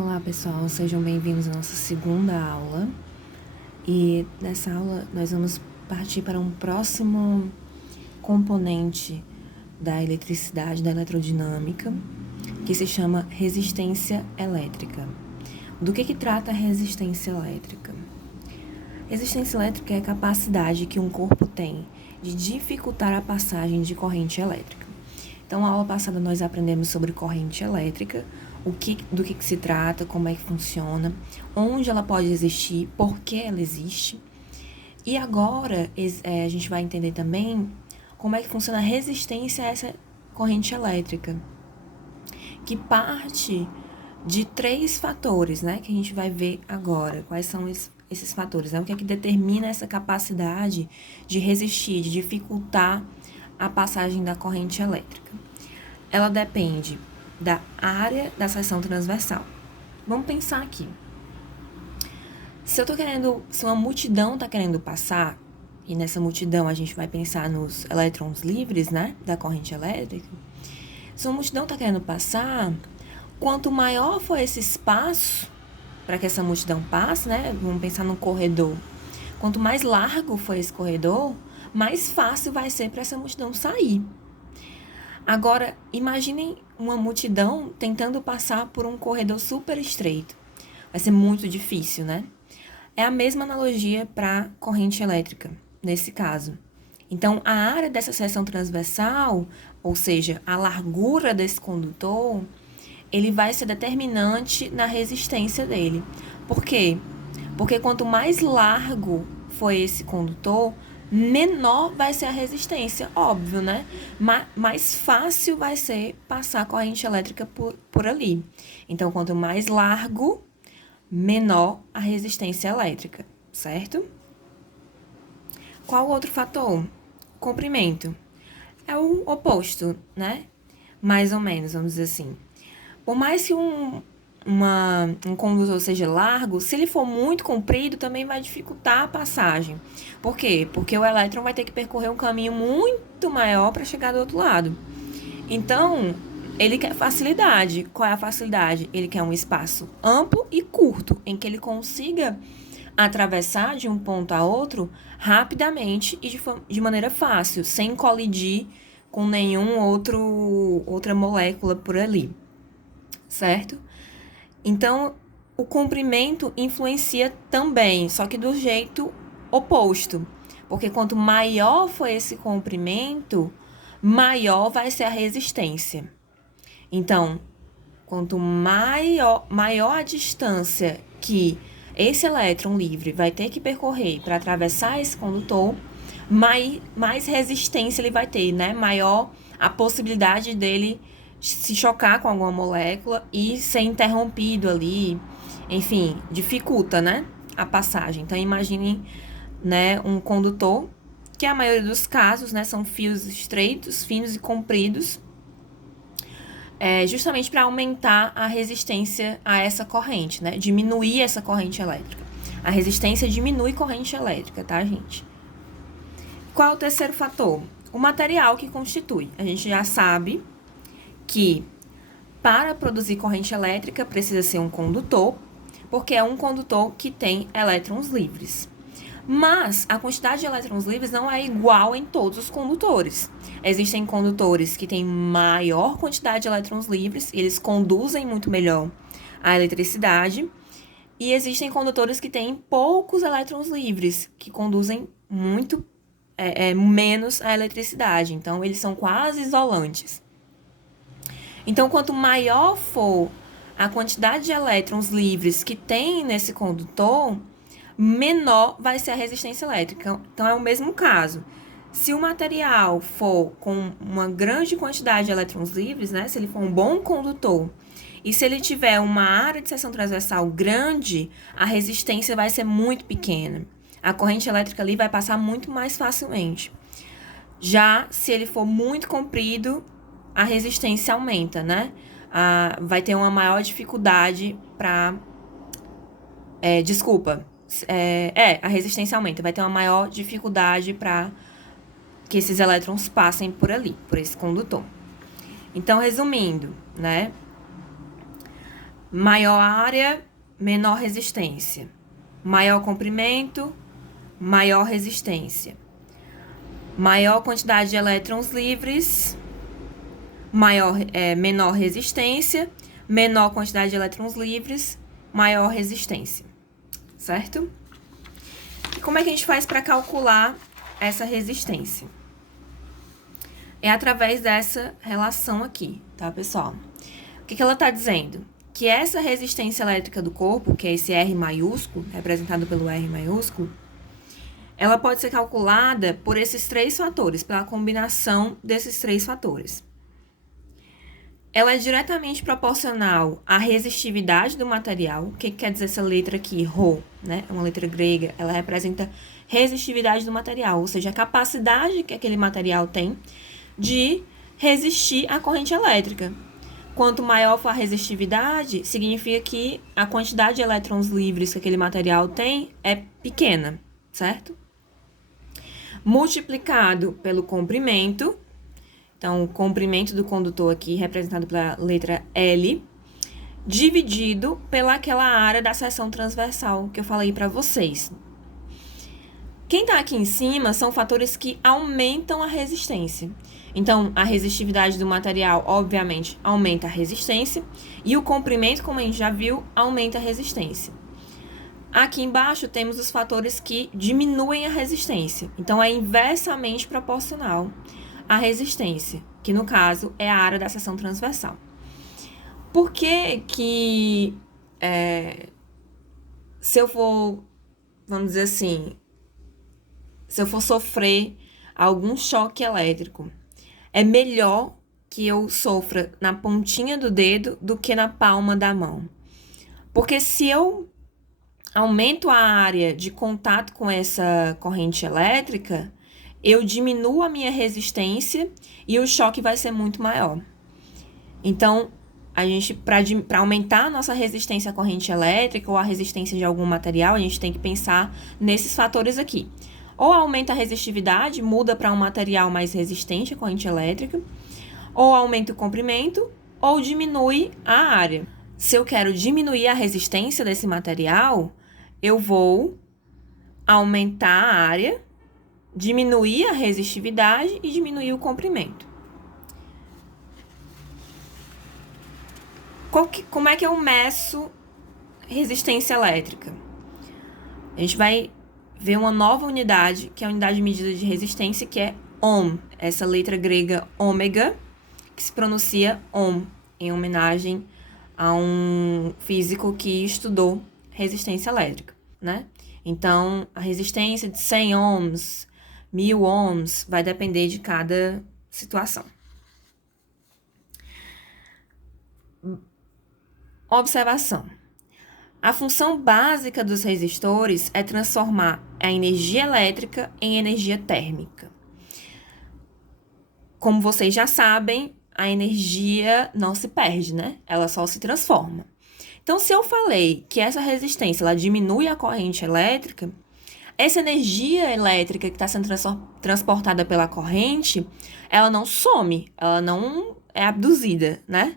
Olá pessoal, sejam bem-vindos à nossa segunda aula. E nessa aula nós vamos partir para um próximo componente da eletricidade, da eletrodinâmica, que se chama resistência elétrica. Do que trata a resistência elétrica? Resistência elétrica é a capacidade que um corpo tem de dificultar a passagem de corrente elétrica. Então, na aula passada nós aprendemos sobre corrente elétrica, do que se trata, como é que funciona, onde ela pode existir, por que ela existe. E agora a gente vai entender também como é que funciona a resistência a essa corrente elétrica, que parte de 3 fatores, né, que a gente vai ver agora. Quais são esses fatores, né? O que é que determina essa capacidade de resistir, de dificultar a passagem da corrente elétrica? Ela depende da área da seção transversal. Vamos pensar aqui. Se uma multidão está querendo passar, e nessa multidão a gente vai pensar nos elétrons livres, né, da corrente elétrica. Se uma multidão está querendo passar, quanto maior for esse espaço para que essa multidão passe, né, vamos pensar num corredor. Quanto mais largo for esse corredor, mais fácil vai ser para essa multidão sair. Agora, imaginem uma multidão tentando passar por um corredor super estreito. Vai ser muito difícil, né? É a mesma analogia para corrente elétrica, nesse caso. Então, a área dessa seção transversal, ou seja, a largura desse condutor, ele vai ser determinante na resistência dele. Por quê? Porque quanto mais largo for esse condutor, menor vai ser a resistência, óbvio, né? Mais fácil vai ser passar a corrente elétrica por ali. Então, quanto mais largo, menor a resistência elétrica, certo? Qual o outro fator? Comprimento. É o oposto, né? Mais ou menos, vamos dizer assim. Por mais que um condutor seja largo, se ele for muito comprido, também vai dificultar a passagem. Por quê? Porque o elétron vai ter que percorrer um caminho muito maior para chegar do outro lado. Então, ele quer facilidade. Qual é a facilidade? Ele quer um espaço amplo e curto, em que ele consiga atravessar de um ponto a outro rapidamente e de maneira fácil, sem colidir com outra molécula por ali, certo? Então, o comprimento influencia também, só que do jeito oposto. Porque quanto maior for esse comprimento, maior vai ser a resistência. Então, quanto maior a distância que esse elétron livre vai ter que percorrer para atravessar esse condutor, mais resistência ele vai ter, né? Maior a possibilidade dele se chocar com alguma molécula e ser interrompido ali. Enfim, dificulta, né, a passagem. Então, imaginem, né, um condutor, que a maioria dos casos, né, são fios estreitos, finos e compridos, justamente para aumentar a resistência a essa corrente, né, diminuir essa corrente elétrica. A resistência diminui corrente elétrica, tá, gente? Qual é o terceiro fator? O material que constitui. A gente já sabe que para produzir corrente elétrica precisa ser um condutor, porque é um condutor que tem elétrons livres. Mas a quantidade de elétrons livres não é igual em todos os condutores. Existem condutores que têm maior quantidade de elétrons livres, e eles conduzem muito melhor a eletricidade, e existem condutores que têm poucos elétrons livres, que conduzem muito menos a eletricidade. Então, eles são quase isolantes. Então, quanto maior for a quantidade de elétrons livres que tem nesse condutor, menor vai ser a resistência elétrica. Então, é o mesmo caso. Se o material for com uma grande quantidade de elétrons livres, né, se ele for um bom condutor, e se ele tiver uma área de seção transversal grande, a resistência vai ser muito pequena. A corrente elétrica ali vai passar muito mais facilmente. Já se ele for muito comprido, a resistência aumenta, né? Vai ter uma maior dificuldade para... a resistência aumenta. Vai ter uma maior dificuldade para que esses elétrons passem por ali, por esse condutor. Então, resumindo, né? Maior área, menor resistência. Maior comprimento, maior resistência. Maior quantidade de elétrons livres, menor resistência. Menor quantidade de elétrons livres, maior resistência. Certo? E como é que a gente faz para calcular essa resistência? É através dessa relação aqui, tá, pessoal? O que ela está dizendo? Que essa resistência elétrica do corpo, que é esse R maiúsculo, representado pelo R maiúsculo, ela pode ser calculada por esses três fatores, pela combinação desses três fatores. Ela é diretamente proporcional à resistividade do material. O que quer dizer essa letra aqui? Rho, né? É uma letra grega. Ela representa resistividade do material, ou seja, a capacidade que aquele material tem de resistir à corrente elétrica. Quanto maior for a resistividade, significa que a quantidade de elétrons livres que aquele material tem é pequena, certo? Multiplicado pelo comprimento. Então, o comprimento do condutor aqui, representado pela letra L, dividido pelaquela área da seção transversal que eu falei para vocês. Quem está aqui em cima são fatores que aumentam a resistência. Então, a resistividade do material, obviamente, aumenta a resistência. E o comprimento, como a gente já viu, aumenta a resistência. Aqui embaixo temos os fatores que diminuem a resistência. Então, é inversamente proporcional à resistência, que no caso é a área da seção transversal. Por que se eu for, vamos dizer assim, se eu for sofrer algum choque elétrico, é melhor que eu sofra na pontinha do dedo do que na palma da mão? Porque se eu aumento a área de contato com essa corrente elétrica, eu diminuo a minha resistência e o choque vai ser muito maior. Então, a gente, para aumentar a nossa resistência à corrente elétrica ou a resistência de algum material, a gente tem que pensar nesses fatores aqui. Ou aumenta a resistividade, muda para um material mais resistente à corrente elétrica, ou aumenta o comprimento, ou diminui a área. Se eu quero diminuir a resistência desse material, eu vou aumentar a área, diminuir a resistividade e diminuir o comprimento. Como é que eu meço resistência elétrica? A gente vai ver uma nova unidade, que é a unidade de medida de resistência, que é ohm. Essa letra grega ômega, que se pronuncia ohm, em homenagem a um físico que estudou resistência elétrica, né? Então, a resistência de 100 ohms, 1000 ohms, vai depender de cada situação. Observação. A função básica dos resistores é transformar a energia elétrica em energia térmica. Como vocês já sabem, a energia não se perde, né? Ela só se transforma. Então, se eu falei que essa resistência ela diminui a corrente elétrica, essa energia elétrica que está sendo transportada pela corrente, ela não some, ela não é abduzida, né?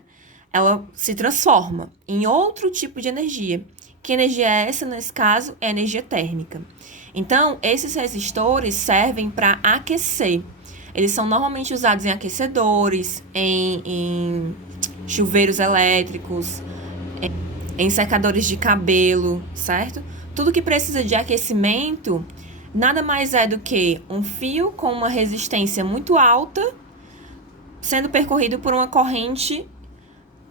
Ela se transforma em outro tipo de energia. Que energia é essa, nesse caso? É energia térmica. Então, esses resistores servem para aquecer. Eles são normalmente usados em aquecedores, em chuveiros elétricos, em secadores de cabelo, certo? Tudo que precisa de aquecimento nada mais é do que um fio com uma resistência muito alta sendo percorrido por uma corrente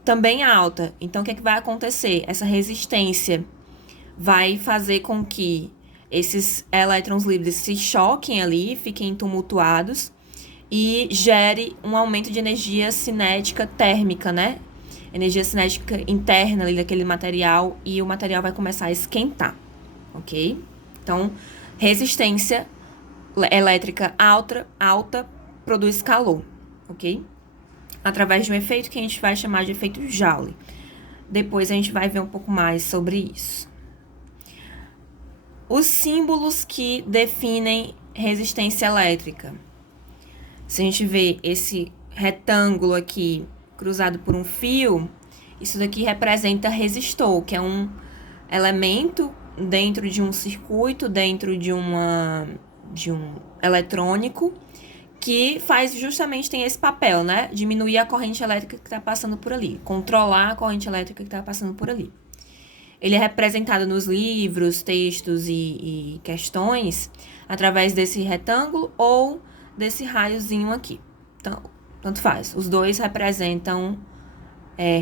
também alta. Então, o que é que vai acontecer? Essa resistência vai fazer com que esses elétrons livres se choquem ali, fiquem tumultuados e gere um aumento de energia cinética térmica, né? Energia cinética interna ali daquele material e o material vai começar a esquentar, ok? Então, resistência elétrica alta produz calor, ok? Através de um efeito que a gente vai chamar de efeito Joule. Depois a gente vai ver um pouco mais sobre isso. Os símbolos que definem resistência elétrica. Se a gente vê esse retângulo aqui cruzado por um fio, Isso daqui representa resistor, que é um elemento dentro de um circuito, dentro de um eletrônico, que faz justamente, tem esse papel, né? Diminuir a corrente elétrica que está passando por ali, controlar a corrente elétrica que está passando por ali. Ele é representado nos livros, textos e questões através desse retângulo ou desse raiozinho aqui. Então, tanto faz. Os dois representam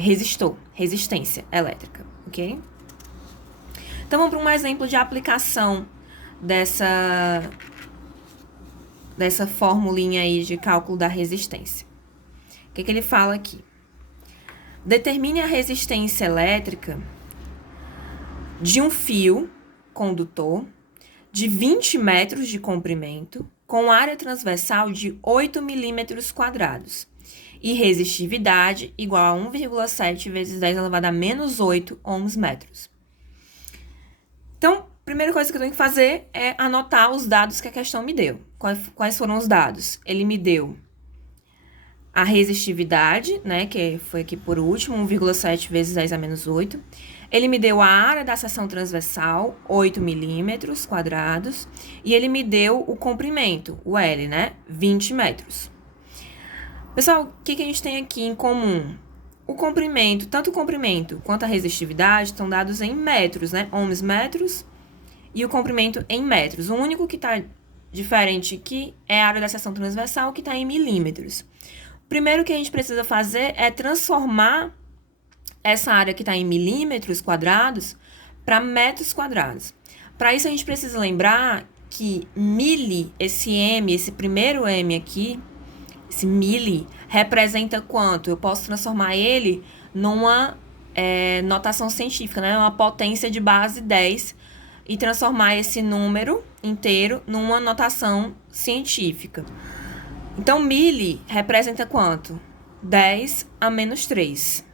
resistor, resistência elétrica, ok? Então, vamos para um exemplo de aplicação dessa formulinha aí de cálculo da resistência. O que ele fala aqui? Determine a resistência elétrica de um fio condutor de 20 metros de comprimento com área transversal de 8 milímetros quadrados e resistividade igual a 1,7 vezes 10 elevado a menos 8 ohms metros. Então, a primeira coisa que eu tenho que fazer é anotar os dados que a questão me deu. Quais foram os dados? Ele me deu a resistividade, né, que foi aqui por último, 1,7 vezes 10 a menos 8. Ele me deu a área da seção transversal, 8 milímetros quadrados, e ele me deu o comprimento, o L, né, 20 metros. Pessoal, o que a gente tem aqui em comum? O comprimento, tanto o comprimento quanto a resistividade estão dados em metros, né, ohms metros, e o comprimento em metros. O único que está diferente aqui é a área da seção transversal, que está em milímetros. O primeiro que a gente precisa fazer é transformar essa área que está em milímetros quadrados para metros quadrados. Para isso, a gente precisa lembrar que mili, esse M, esse primeiro M aqui, esse mili, representa quanto? Eu posso transformar ele numa notação científica, né? Uma potência de base 10 e transformar esse número inteiro numa notação científica. Então, mili representa quanto? 10 a menos 3.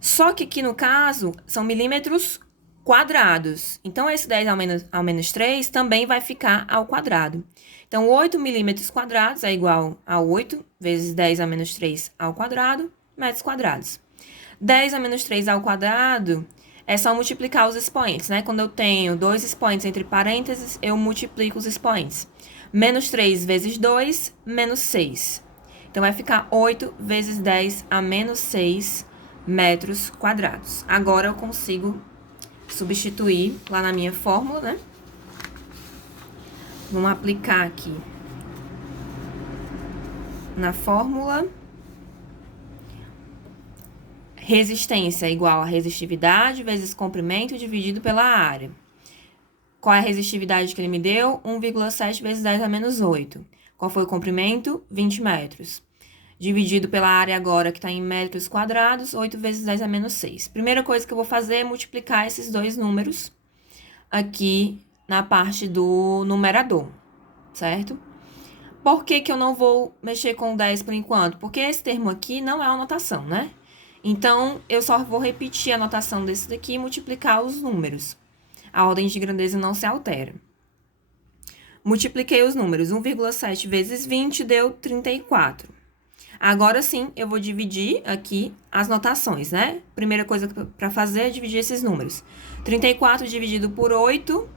Só que aqui no caso, são milímetros quadrados. Então, esse 10 ao menos 3 também vai ficar ao quadrado. Então, 8 milímetros quadrados é igual a 8 vezes 10 a menos 3 ao quadrado, metros quadrados. 10 a menos 3 ao quadrado é só multiplicar os expoentes, né? Quando eu tenho dois expoentes entre parênteses, eu multiplico os expoentes. Menos 3 vezes 2, menos 6. Então, vai ficar 8 vezes 10 a menos 6 metros quadrados. Agora, eu consigo substituir lá na minha fórmula, né? Vamos aplicar aqui na fórmula. Resistência é igual a resistividade vezes comprimento dividido pela área. Qual é a resistividade que ele me deu? 1,7 vezes 10 a menos 8. Qual foi o comprimento? 20 metros. Dividido pela área agora, que está em metros quadrados, 8 vezes 10 a menos 6. Primeira coisa que eu vou fazer é multiplicar esses dois números aqui na parte do numerador, certo? Por que eu não vou mexer com 10 por enquanto? Porque esse termo aqui não é uma notação, né? Então, eu só vou repetir a notação desse daqui e multiplicar os números. A ordem de grandeza não se altera. Multipliquei os números. 1,7 vezes 20 deu 34. Agora sim, eu vou dividir aqui as notações, né? Primeira coisa para fazer é dividir esses números. 34 dividido por 8,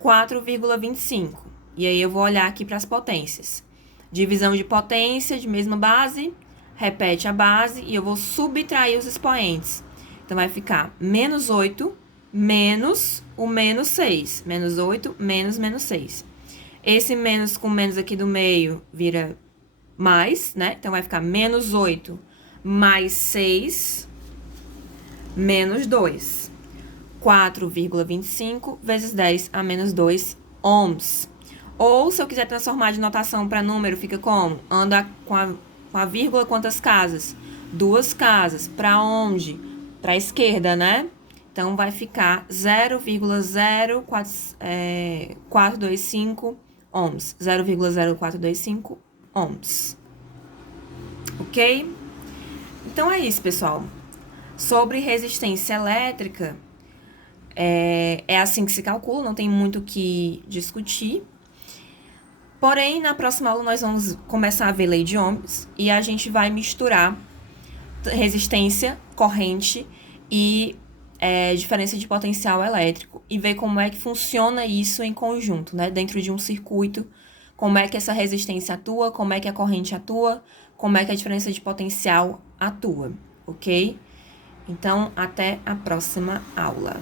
4,25. E aí, eu vou olhar aqui para as potências. Divisão de potência de mesma base, repete a base e eu vou subtrair os expoentes. Então, vai ficar menos 8 menos o menos 6. Menos 8 menos 6. Esse menos com menos aqui do meio vira mais, né? Então, vai ficar menos 8 mais 6 menos 2. 4,25 vezes 10 a menos 2 ohms. Ou, se eu quiser transformar de notação para número, fica como? Anda com a vírgula quantas casas? 2 casas. Para onde? Para a esquerda, né? Então, vai ficar 0,0425 ohms. 0,0425 ohms. Ok? Então, é isso, pessoal. Sobre resistência elétrica, é assim que se calcula, não tem muito o que discutir. Porém, na próxima aula, nós vamos começar a ver lei de Ohms e a gente vai misturar resistência, corrente e diferença de potencial elétrico e ver como é que funciona isso em conjunto, né? Dentro de um circuito, como é que essa resistência atua, como é que a corrente atua, como é que a diferença de potencial atua, ok? Então, até a próxima aula.